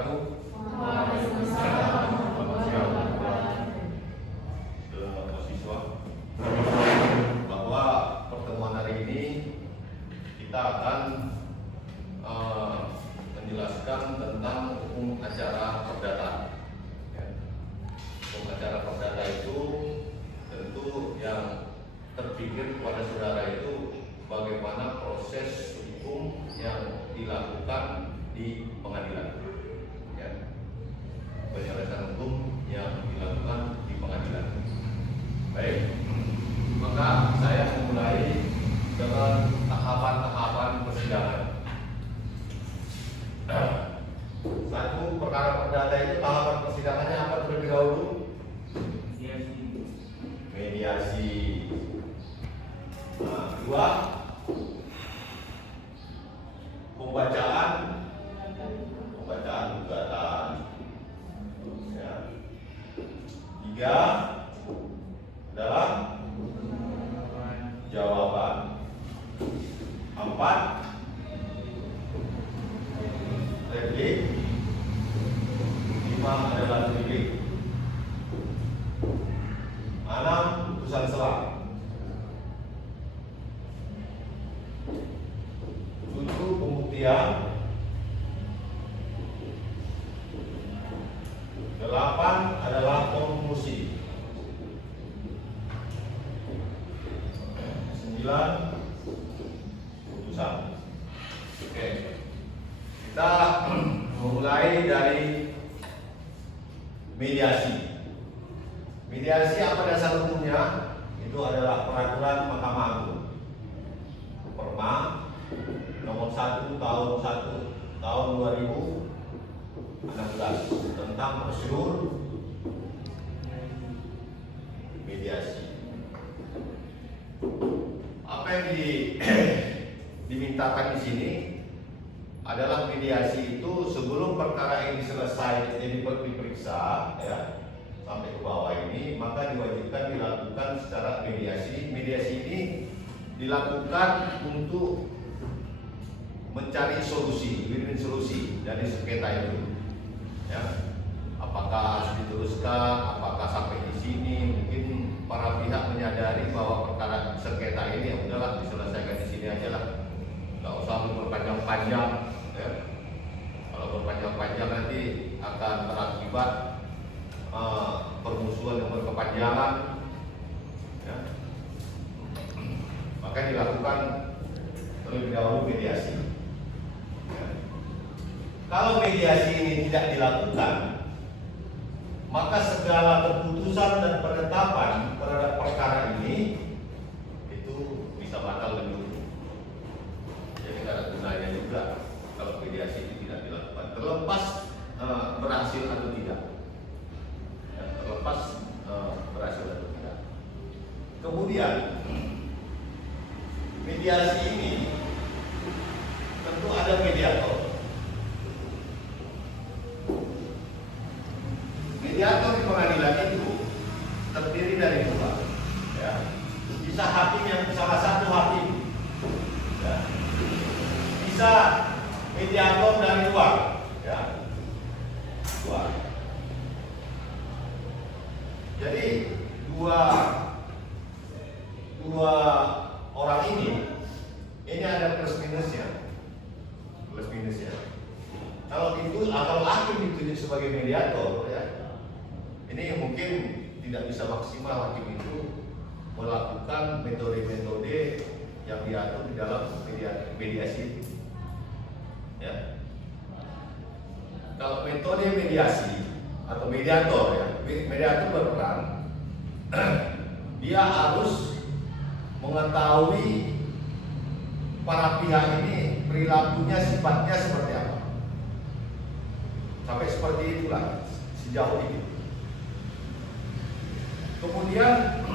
wabarakatuh. Waalaikumsalam warahmatullahi wabarakatuh. Mahasiswa, bahwa pertemuan hari ini kita akan menjelaskan tentang hukum acara perdata. Hukum acara perdata itu tentu yang terpikir kepada saudara itu bagaimana proses hukum yang dilakukan di pengadilan, penyelesaian hukum yang dilakukan di pengadilan. Baik, maka saya memulai dengan tahapan-tahapan persidangan. Satu, perkara perdata itu tahapan persidangannya apa terlebih dahulu? Mediasi. Dua, pembacaan gugatan. Ya. Tiga adalah jawaban. Empat, replik. Lima adalah replik. Enam, putusan selah. Tujuh, pembuktian. Delapan adalah konklusi. 9, putusan. Oke, kita mulai dari mediasi. Mediasi apa dasar hukumnya? Itu adalah peraturan Mahkamah Agung, Perma nomor 1 tahun 2016 tentang prosedur mediasi. Apa yang dimintakan di sini adalah mediasi itu sebelum perkara ini selesai diperiksa, ya, sampai ke bawah ini, maka diwajibkan dilakukan secara mediasi. Mediasi ini dilakukan untuk mencari solusi, win-win solusi dari sengketa itu. Ya, apakah harus diteruskan, apakah sampai di sini, mungkin para pihak menyadari bahwa perkara sengketa ini ya udahlah diselesaikan di sini aja lah, nggak usah berpanjang-panjang. Ya. Kalau berpanjang-panjang nanti akan berakibat permusuhan yang berkepanjangan. Ya. Maka dilakukan terlebih dahulu mediasi. Ya. Kalau mediasi ini tidak dilakukan, maka segala keputusan dan penetapan terhadap perkara ini itu bisa batal demi hukum. Jadi tidak ada gunanya juga kalau mediasi ini tidak dilakukan, terlepas berhasil atau tidak. Ya, terlepas berhasil atau tidak. Kemudian mediasi ini tentu ada mediator. Mediator di pengadilan itu terdiri dari dua, ya. Bisa hakim yang salah satu hakim, ya. Bisa mediator dari luar, ya. Dua. Jadi dua orang ini ada plus minusnya. Kalau hakim ditunjuk sebagai mediator, ya, ini mungkin tidak bisa maksimal hakim itu melakukan metode-metode yang diatur di dalam mediasi. Ya. Kalau metode mediasi atau mediator, ya, mediator berperan, dia harus mengetahui para pihak ini perilakunya, sifatnya seperti apa. Sampai seperti itulah sejauh ini. Kemudian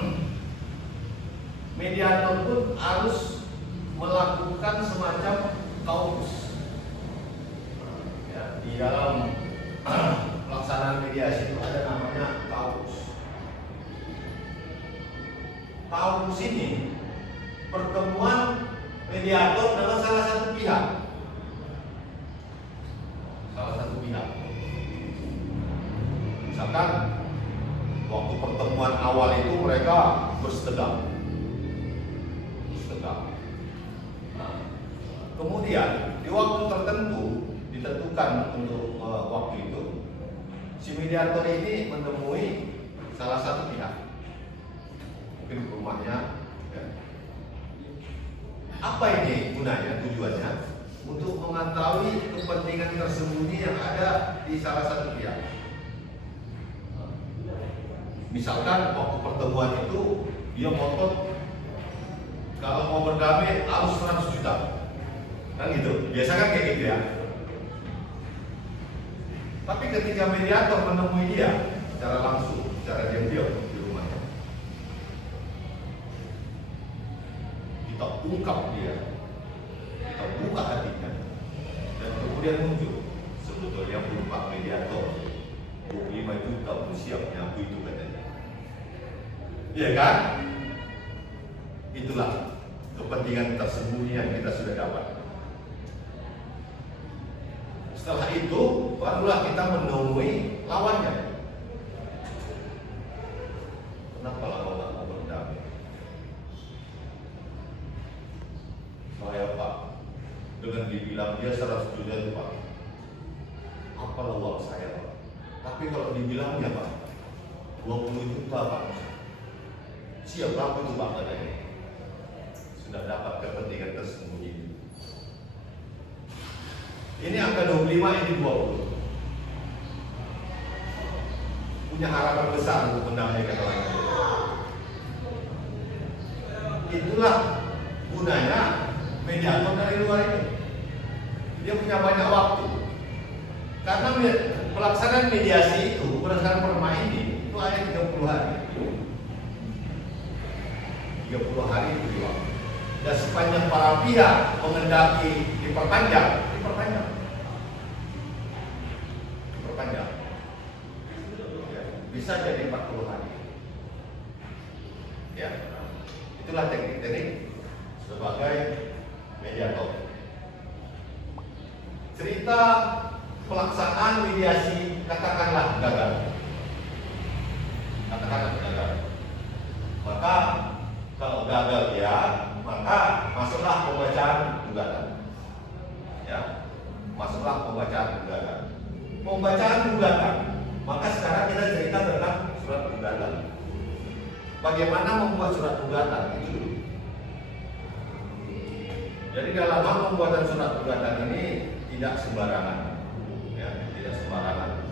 mediator pun harus melakukan semacam kaukus. Ya, di dalam pelaksanaan mediasi itu ada namanya kaukus. Kaukus ini pertemuan mediator dengan salah satu pihak. misalkan waktu pertemuan awal itu mereka bersetegang. Nah, kemudian di waktu tertentu ditentukan untuk waktu itu, si mediator ini menemui salah satu pihak, mungkin ke rumahnya. Ya. Apa ini gunanya, tujuannya? Untuk mengetahui kepentingan tersembunyi yang ada di salah satu pihak. Misalkan waktu pertemuan itu dia ngotot kalau mau berdamai harus 100 juta, kan gitu. Biasa kan kayak gitu ya. Tapi ketika mediator menemui dia secara langsung, secara diam-diam di rumahnya, kita ungkap dia, kita buka hatinya, dan kemudian muncul sebetulnya Pak mediator 25 juta siap nyapu itu katanya. Iya kan? Itulah kepentingan tersembunyi yang kita sudah dapat. Setelah itu barulah kita menemui lawannya. Kenapa lawan nggak mau berdamai? Saya Pak, dengan dibilang dia 100 juta itu Pak, apalah uang saya Pak. Tapi kalau dibilangnya Pak, 20 juta Pak, siap berapa itu Pak katanya? Sudah dapat kepentingan tersembunyi. Ini angka 25, ini 20. Punya harapan besar untuk mendamaikan orang lain. Itulah gunanya mediator dari luar ini. Dia punya banyak waktu. Karena pelaksanaan mediasi itu berdasarkan perma ini itu hanya 30 hari. 30 hari itu di waktu. Dan sepanjang para pihak mengendaki diperpanjang. Bisa jadi 40 hari. Ya, itulah teknik-teknik sebagai mediator. Cerita pelaksanaan mediasi katakanlah gagal. Maka kalau gagal ya, maka masuklah pembacaan gugatan. Ya, masuklah pembacaan gugatan. Pembacaan gugatan. Maka sekarang kita cerita tentang surat gugatan. Bagaimana membuat surat gugatan itu dulu. Jadi dalam hal pembuatan surat gugatan ini tidak sembarangan, ya, tidak sembarangan.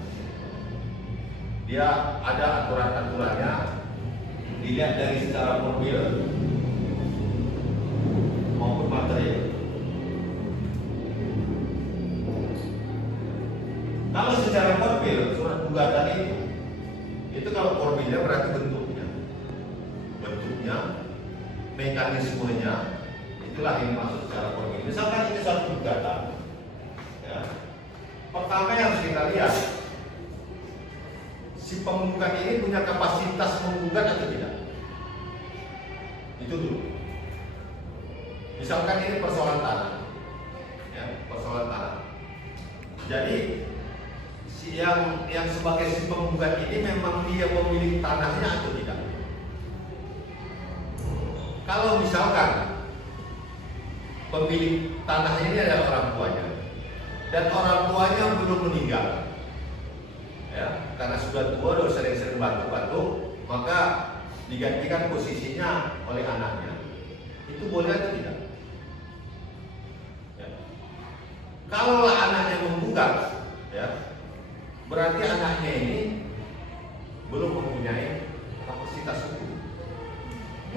Dia ada aturan-aturannya, dilihat dari secara formil maupun material. Kalau secara formil surat gugatan itu kalau formilnya berarti bentuknya, mekanismenya, itulah yang masuk secara formil. Misalkan ini satu gugatan, ya. Pertama yang harus kita lihat, si penggugat ini punya kapasitas menggugat atau tidak. Itu dulu. Misalkan ini persoalan tanah, ya, persoalan tanah. Jadi yang sebagai si penggugat ini memang dia pemilik tanahnya atau tidak. Kalau misalkan pemilik tanahnya ini adalah orang tuanya dan orang tuanya belum meninggal, ya, karena sudah tua dan sering-sering batuk-batuk, maka digantikan posisinya oleh anaknya. Itu boleh atau tidak? Ya. Kalaulah anaknya menggugat, ya, berarti anaknya ini belum mempunyai kapasitas hukum,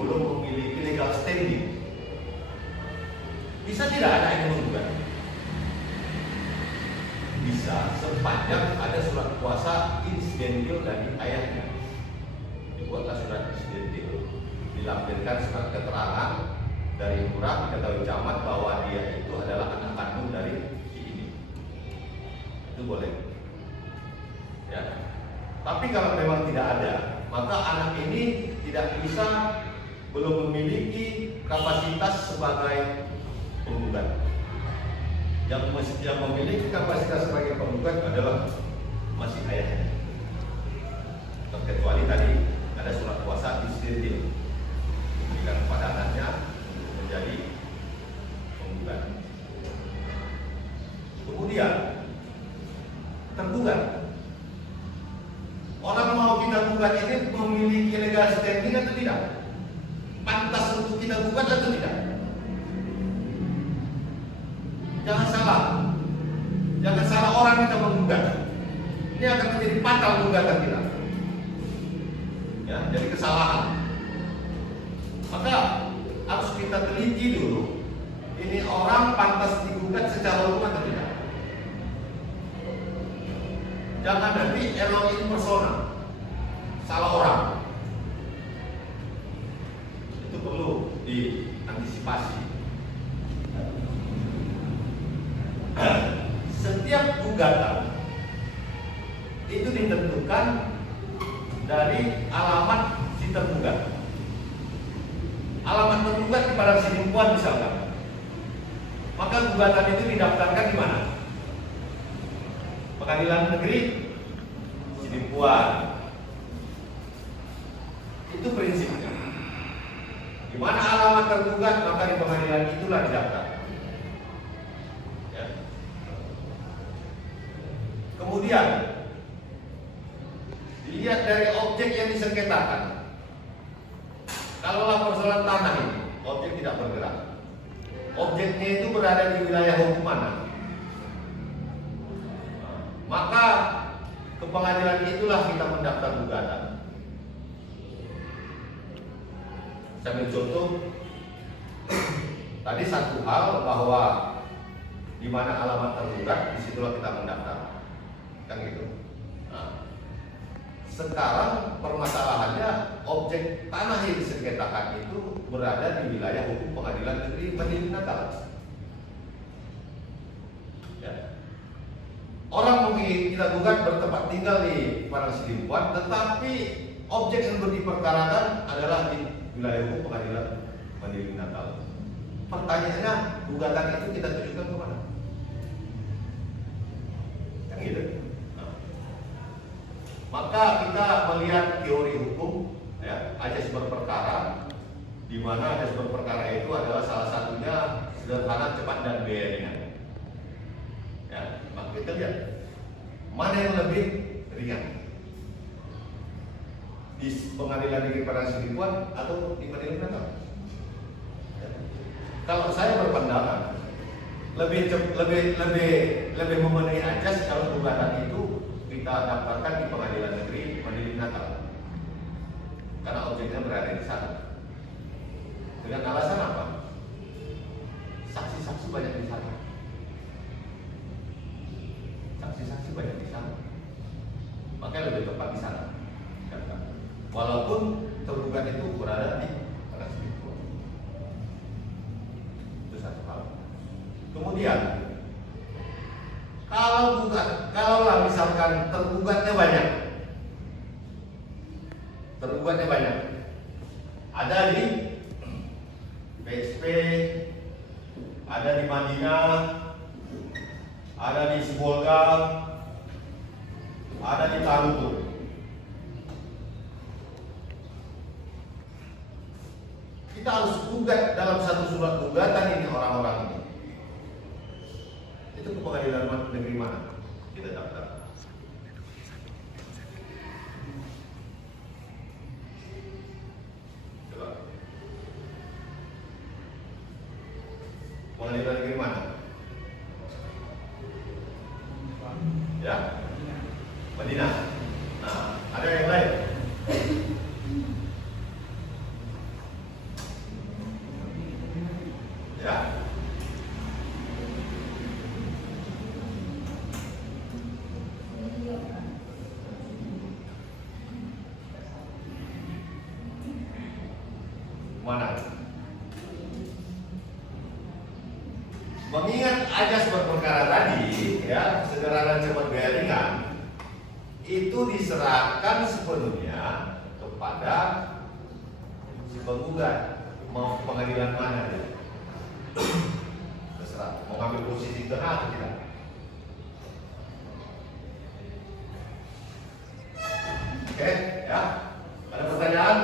belum memiliki legal standing. Bisa tidak anaknya menggugat? Bisa, sepanjang ada surat kuasa insidentil dari ayahnya. Dibuatlah surat insidentil, dilampirkan surat keterangan dari lurah, diketahui camat bahwa dia itu adalah anak kandung dari si ini. Itu boleh. Ya. Tapi kalau memang tidak ada, maka anak ini tidak bisa, belum memiliki kapasitas sebagai penggugat. Yang memiliki kapasitas sebagai penggugat adalah masih ayahnya. Kemudian tergugat. Orang mau kita gugat ini memiliki legal standing atau tidak? Pantas untuk kita gugat atau tidak? Jangan salah. Jangan salah orang kita menggugat. Ini akan menjadi fatal gugatan kita. Ya, jadi kesalahan. Maka harus kita teliti dulu. Ini orang pantas digugat secara hukum atau tidak? Jangan nanti error ini personal, salah orang. Itu perlu diantisipasi. Setiap gugatan itu ditentukan dari alamat si tergugat. Alamat tergugat di Padang Sidimpuan misalkan, maka gugatan itu didaftarkan di mana? Pengadilan Negeri Sidimpuan. Itu prinsipnya. Di mana alamat tergugat, maka di pengadilan itulah didaftar. Ya. Kemudian dilihat dari objek yang disengketakan. Kalaulah persoalan tanah ini, objek tidak bergerak. Objeknya itu berada di wilayah hukum mana? Maka ke pengadilan itulah kita mendaftar gugatan. Saya ambil contoh. Tadi satu hal bahwa di mana alamat tergugat, disitulah kita mendaftar. Kan gitu. Nah, sekarang permasalahannya objek tanah yang disengketakan itu berada di wilayah hukum Pengadilan Negeri Mandiri Natal. Ya. Orang mungkin kita gugat bertempat tinggal di Padang Sidimpuan, tetapi objek yang diperkarakan adalah di wilayah hukum Pengadilan Mandiri Natal. Pertanyaannya, gugatan itu kita tujukan kemana? Kan gitu. Nah. Maka kita melihat teori hukum, ya, ajas berperkara, di mana ajas berperkara itu adalah salah satunya sederhana, cepat, dan biaya ringan. Ya, maka kita lihat mana yang lebih ringan, di Pengadilan Negeri Padang Sidimpuan atau di Mandiri Natal. Ya. Kalau saya berpandangan lebih memenuhi ajas kalau gugatan itu kita daftarkan di Pengadilan Negeri Mandiri Natal, karena objeknya berada di sana. Dengan alasan apa? Saksi-saksi banyak di sana. Saksi-saksi banyak di sana, makanya lebih tepat di sana. Walaupun tergugat itu berada di Padang Sidimpuan. Itu satu hal. Kemudian, kalaulah misalkan tergugatnya banyak, ada di PSP, ada di Madinah, ada di Sibolga, ada di Tarutu. Kita harus gugat dalam satu surat gugatan ini orang-orang ini. Itu ke Pengadilan Negeri mana? Kita daftar. Coba. Pengadilan Negeri mana? Ya, Madinah. Nah, ada yang lain? Ya. Mana? Mengingat ajas berperkara tadi, ya, sederhana, cepat, biaya ringan, itu diserahkan sepenuhnya kepada si penggugat. Mau pengadilan mana dia? Terserah, mau ngambil posisi tengah atau tidak? Oke, ya. Ada pertanyaan?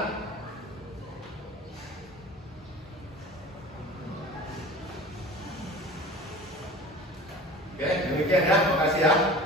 Oke, demikian ya, makasih ya.